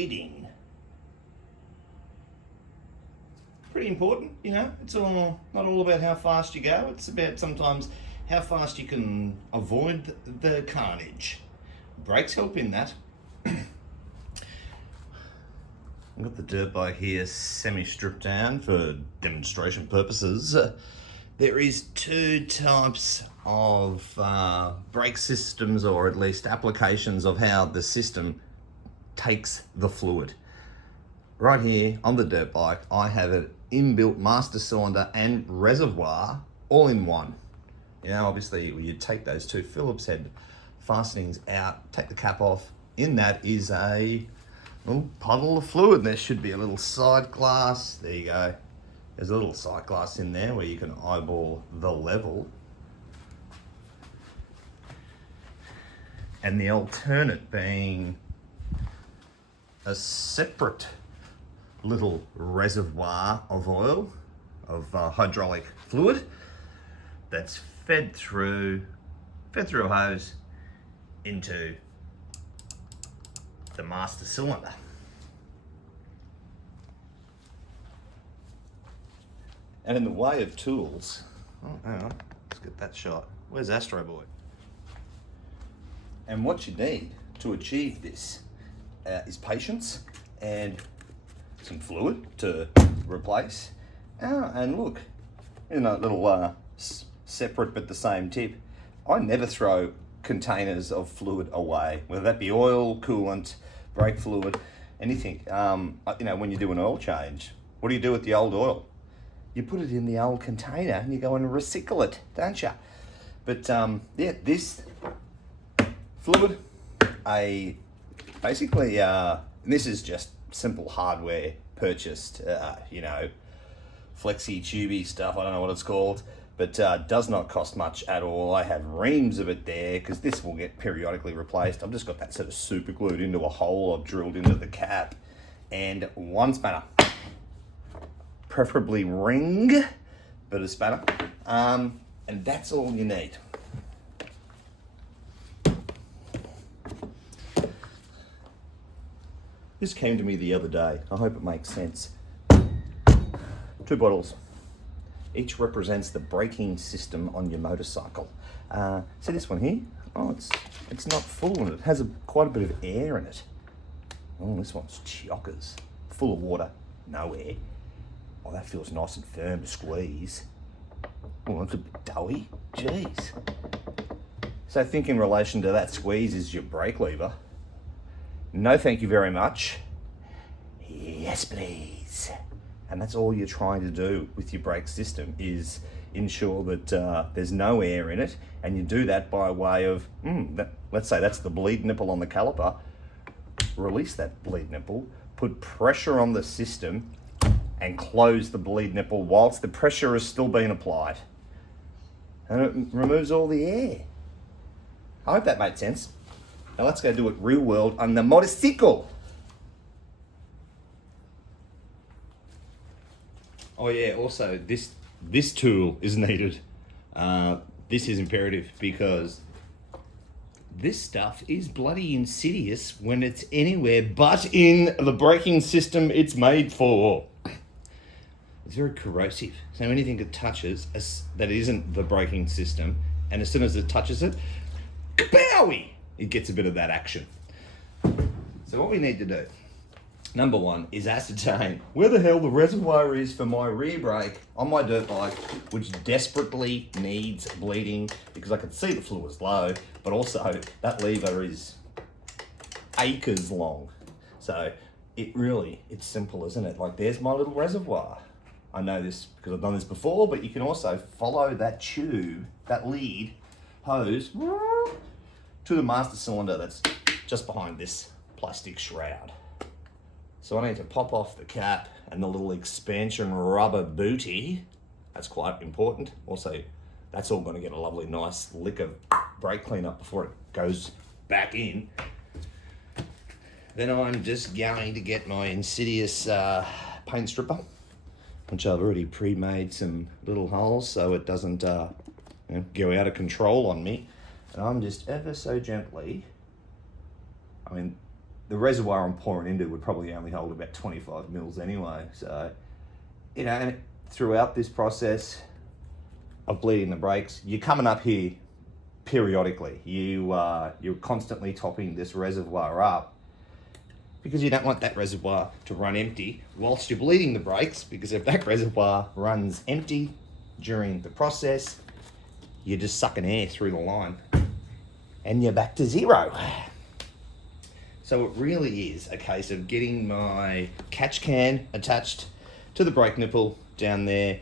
bleeding. Pretty important, you know. It's not all about how fast you go. It's about sometimes how fast you can avoid the carnage. Brakes help in that. I've got the dirt bike here semi-stripped down for demonstration purposes. There is two types of brake systems, or at least applications of how the system takes the fluid. Right here on the dirt bike, I have an inbuilt master cylinder and reservoir all in one. You know, obviously you take those two Phillips head fastenings out, take the cap off. In that is a little puddle of fluid. There should be a little side glass. There you go. There's a little side glass in there where you can eyeball the level. And the alternate being a separate little reservoir of oil, of hydraulic fluid that's fed through a hose into the master cylinder. And in the way of tools, hang on, let's get that shot. Where's Astro Boy? And what you need to achieve this is patience and some fluid to replace. And look, in a little separate but the same tip, I never throw containers of fluid away, whether that be oil, coolant, brake fluid, anything. You know, when you do an oil change, what do you do with the old oil? You put it in the old container and you go and recycle it, don't you? But yeah, this fluid, basically, this is just simple hardware purchased, you know, flexi tubey stuff, I don't know what it's called, but does not cost much at all. I have reams of it there because this will get periodically replaced. I've just got that sort of super glued into a hole I've drilled into the cap, and one spanner, preferably ring, but a spanner, and that's all you need. This came to me the other day. I hope it makes sense. 2 bottles. Each represents the braking system on your motorcycle. See this one here? Oh, it's not full and it has quite a bit of air in it. Oh, this one's chockers. Full of water, no air. Oh, that feels nice and firm to squeeze. Oh, it's a bit doughy. Jeez. So think in relation to that squeeze is your brake lever. No, thank you very much. Yes, please. And that's all you're trying to do with your brake system, is ensure that there's no air in it, and you do that by way of, let's say that's the bleed nipple on the caliper. Release that bleed nipple, put pressure on the system, and close the bleed nipple whilst the pressure is still being applied. And it removes all the air. I hope that made sense. Now let's go do it real world on the motorcycle. Oh yeah, also this tool is needed. This is imperative because this stuff is bloody insidious when it's anywhere but in the braking system it's made for. It's very corrosive. So anything it touches that isn't the braking system, and as soon as it touches it, kapowie! It gets a bit of that action. So what we need to do, number one, is ascertain where the hell the reservoir is for my rear brake on my dirt bike, which desperately needs bleeding because I can see the fluid's low, but also that lever is acres long. So it's simple, isn't it? Like, there's my little reservoir. I know this because I've done this before, but you can also follow that tube, that lead hose, to the master cylinder that's just behind this plastic shroud. So I need to pop off the cap and the little expansion rubber booty. That's quite important. Also, that's all going to get a lovely nice lick of brake cleanup before it goes back in. Then I'm just going to get my insidious paint stripper, which I've already pre-made some little holes so it doesn't go out of control on me. And I'm just ever so gently, the reservoir I'm pouring into would probably only hold about 25 mils anyway. So, you know, and throughout this process of bleeding the brakes, you're coming up here periodically. You're constantly topping this reservoir up because you don't want that reservoir to run empty whilst you're bleeding the brakes, because if that reservoir runs empty during the process, you're just sucking air through the line and you're back to zero. So it really is a case of getting my catch can attached to the brake nipple down there,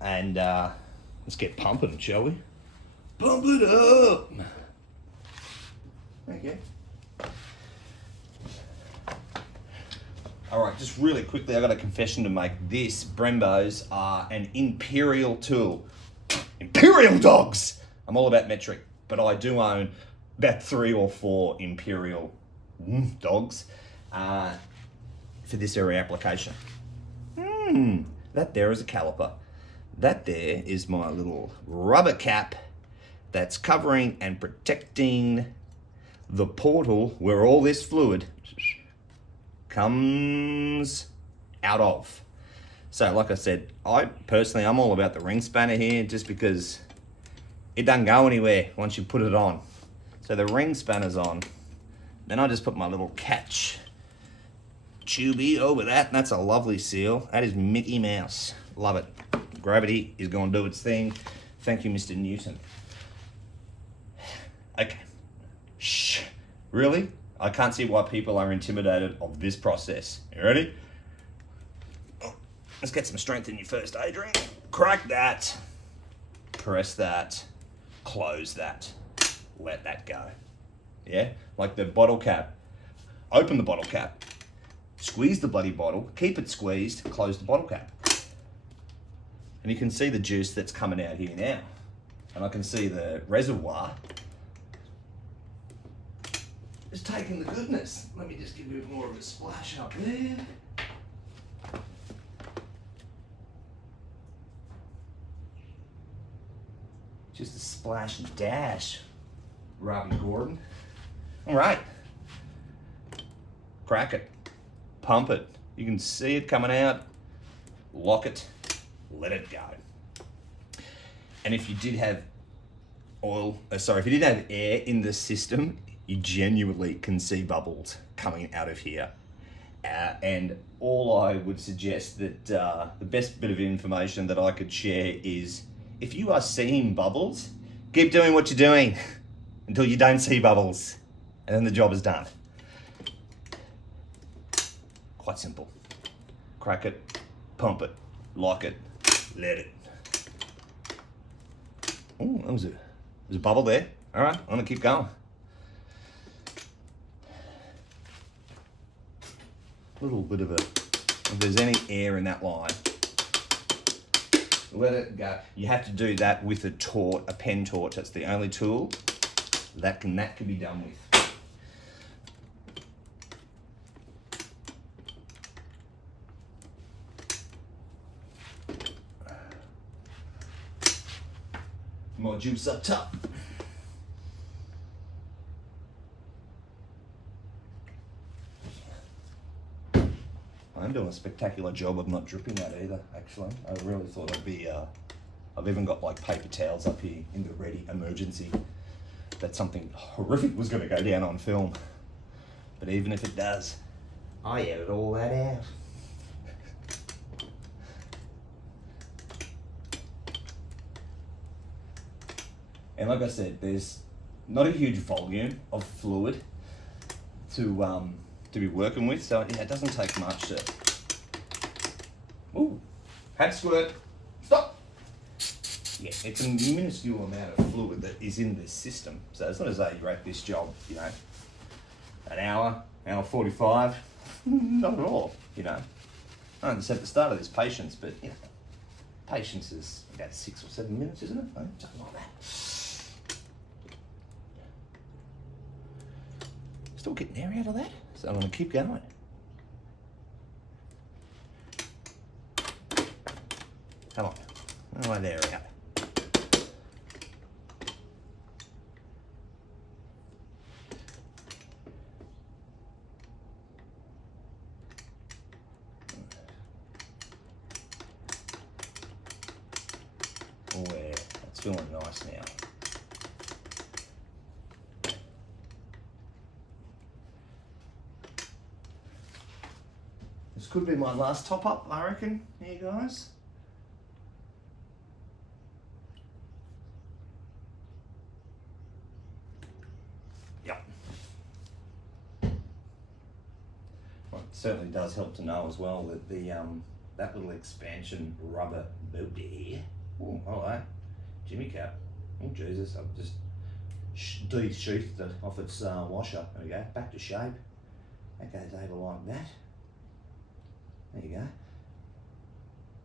and let's get pumping, shall we? Pump it up! Thank you. All right, just really quickly, I got a confession to make. This Brembos are an Imperial tool. Imperial dogs! I'm all about metric, but I do own about 3 or 4 Imperial dogs for this area application. That there is a caliper. That there is my little rubber cap that's covering and protecting the portal where all this fluid comes out of. So like I said, I'm all about the ring spanner here, just because it doesn't go anywhere once you put it on. So the ring spanner's on. Then I just put my little catch tubey over that, and that's a lovely seal. That is Mickey Mouse. Love it. Gravity is going to do its thing. Thank you, Mr. Newton. Okay. Shh. Really? I can't see why people are intimidated of this process. You ready? Let's get some strength in your first aid ring. Crack that. Press that. Close that. Let that go. Yeah? Like the bottle cap. Open the bottle cap. Squeeze the bloody bottle. Keep it squeezed. Close the bottle cap. And you can see the juice that's coming out here now. And I can see the reservoir is taking the goodness. Let me just give you more of a splash up there. Just a splash and dash, Robbie Gordon. All right. Crack it. Pump it. You can see it coming out. Lock it. Let it go. And if you did have if you did have air in the system, you genuinely can see bubbles coming out of here. And all I would suggest that the best bit of information that I could share is, if you are seeing bubbles, keep doing what you're doing until you don't see bubbles, and then the job is done. Quite simple. Crack it, pump it, lock it, let it. Oh, there's a bubble there. All right, I'm gonna keep going. A little bit of if there's any air in that line, let it go. You have to do that with a pen torch. That's the only tool that can be done with. More juice up top. I'm doing a spectacular job of not dripping that either, actually. I really thought I'd be, I've even got like paper towels up here in the ready emergency that something horrific was going to go down on film. But even if it does, I edit all that out. And like I said, there's not a huge volume of fluid to be working with, so yeah, it doesn't take much to... Ooh, had squirt, stop! Yeah, it's a minuscule amount of fluid that is in this system. So it's not as though you're at this job, you know, an hour 45, not at all, you know. I understand at the start of this patience, but you know, patience is about 6 or 7 minutes, isn't it? Something like that. Still getting air out of that, so I'm going to keep going. Come on, I want air out. feeling nice now. This could be my last top up, I reckon, here guys. Yep. Well, it certainly does help to know as well that the that little expansion rubber boot here. Oh, hello, Jimmy cap. Oh Jesus, I've just de-sheathed it off its washer. There we go, back to shape. That goes over like that. There you go.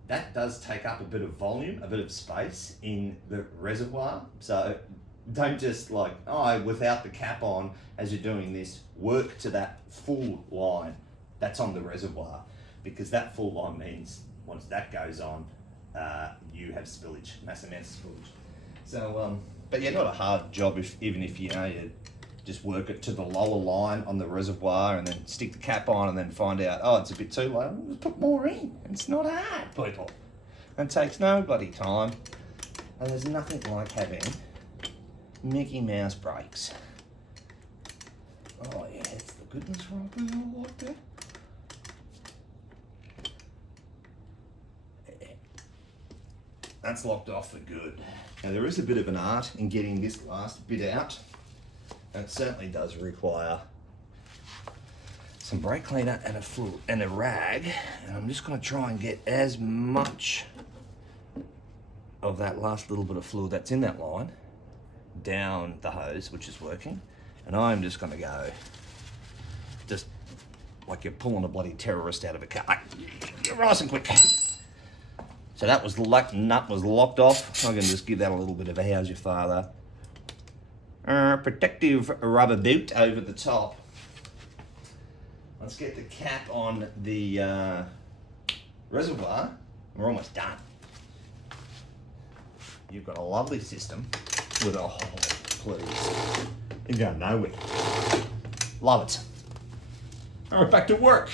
That does take up a bit of volume, a bit of space in the reservoir. So don't just like, oh, without the cap on, as you're doing this, work to that full line. That's on the reservoir, because that full line means once that goes on, you have spillage, mass amounts of spillage. So, but yeah, not a hard job even if you know you just work it to the lower line on the reservoir and then stick the cap on and then find out, oh, it's a bit too low, just put more in. It's not hard, people. It takes no bloody time. And there's nothing like having Mickey Mouse brakes. Oh yeah, it's the goodness right there, I like that. That's locked off for good. Now there is a bit of an art in getting this last bit out. It certainly does require some brake cleaner and a rag. And I'm just going to try and get as much of that last little bit of fluid that's in that line down the hose, which is working. And I'm just going to go just like you're pulling a bloody terrorist out of a car. You're nice and quick. So that was nut was locked off. I'm going to just give that a little bit of a how's your father. Protective rubber boot over the top. Let's get the cap on the reservoir. We're almost done. You've got a lovely system with a please. You're going nowhere. Love it. All right, back to work.